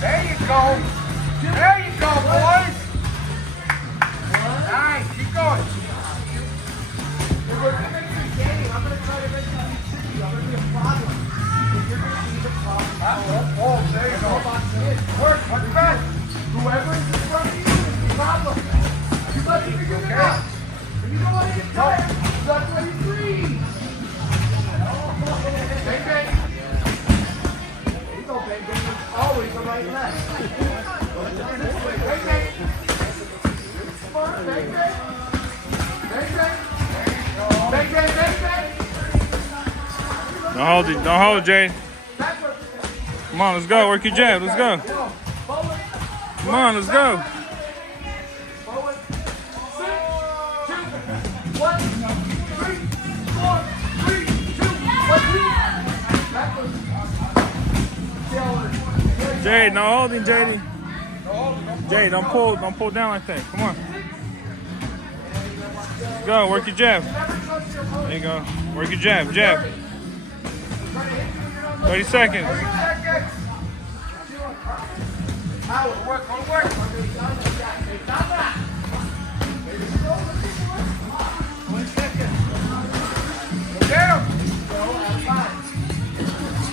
There you go. There you go, boys. Nice. Keep going. I'm going to try to make you see. I'm going to be a problem. You're going to be the problem. Oh, there you go. Work. What's that? Whoever is in front of you is the problem. You must figure it out. If you don't want to get tired, that's why you breathe. Bang, bang. There you go, bang, bang. Always the right leg. This way. Bang, bang. Smart. Bang, bang. Bang, bang. Bang, bang, bang, bang. Don't hold it. Don't hold it, Jay. Come on, let's go. Work your jab. Let's go. Come on, let's go. Forward. 6, 2, 1, 3, 4, 3, 2, 1, 2. Jay, no holding, JD. Jay, don't pull down like that. Come on. Let's go. Work your jab. There you go. Work your jab. Jab. 30 seconds. Work, go to work.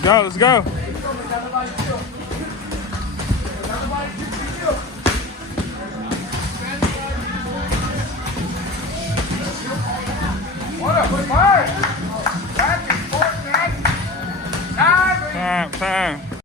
Down. Let's go. What up? Fire.